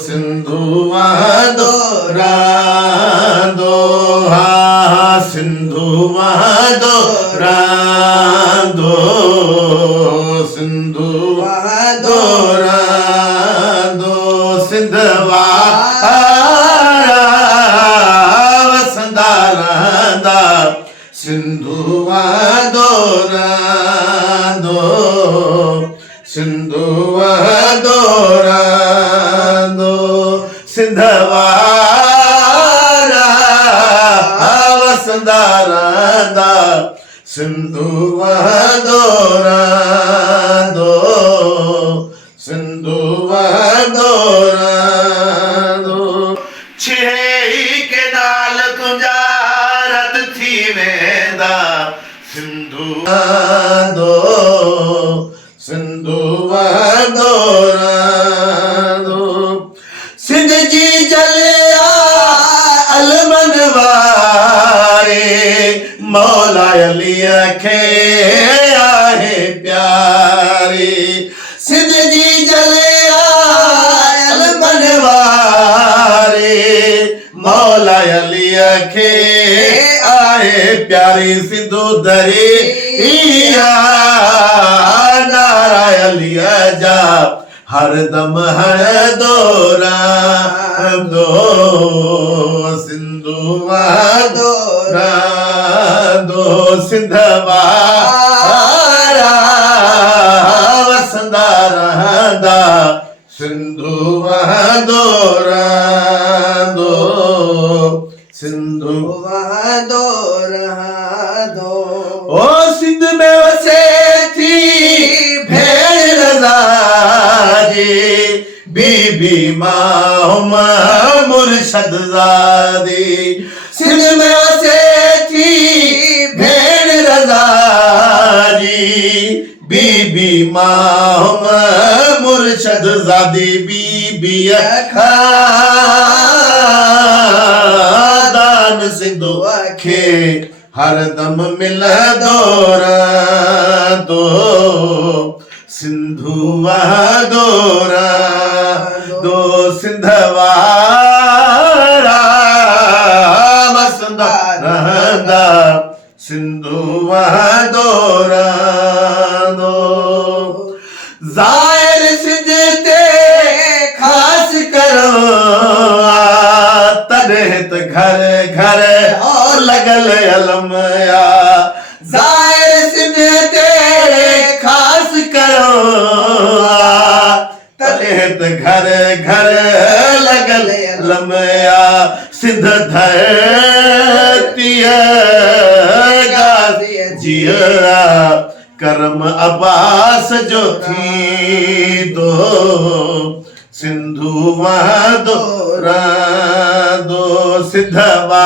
सिंधु दोरा दो हा सिंधु दोरा दो सिंधु दोरा दो सिंधवा वसंदा रहंदा सिंधु दोरा दो सिंधु दोरा दो सिंधवा वसंदा रहंदा सिंधु दोरा दो सिंधु दोरा दो छेई के नाल गुंजारत थी वेंदा सिंधु दो सिंधु दोरा दो सिंध जी जलिया अलमन वारे मौला अली खे आहे प्यारे सिंध जी जलिया अलमन वारे मौला अली खे आहे प्यारी सिंधु दरिया नारा अली जा हरदम हर दोरा दो सिंधु दोरा दो सिंधवा वसंदा रहंदा सिंधु दोरा दो सिंधु दोरा दो ओ सिंध में वसे थी भेड़ रज़ाजी बीबी माहुमा मुर्शद ज़ादी सिंध में वसे थी भेड़ रज़ाजी बीबी माहुमा मुर्शद ज़ादी बीबी खादान सिंधु खे हरदम मिल दोरा दो सिंधु दोरा दो सिंधवा वसंदा रहंदा सिंधु दोरा दो ज़ाहिर सिंध ते खास करो तॾहिं त घर घर लगल अलमया ज़ाहिर सिंध ते खास करो तॾहिं त घर घर लगल अलमया सिंध धरतीअ जिया करम अब्बास जो थींदो सिंधु दोरा दो सिंधवा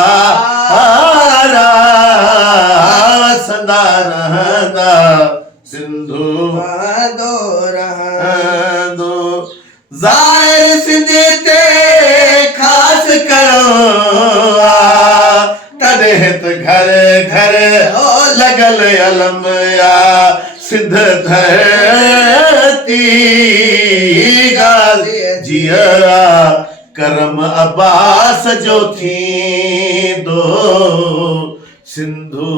वसंदा रहंदा सिंधु दोरा दो ज़ाहिर सिंध ते खास करो तॾहिं त घर घर लगल अलमया सिंध धरती जिया करम अब्बास जो थींदो सिंधु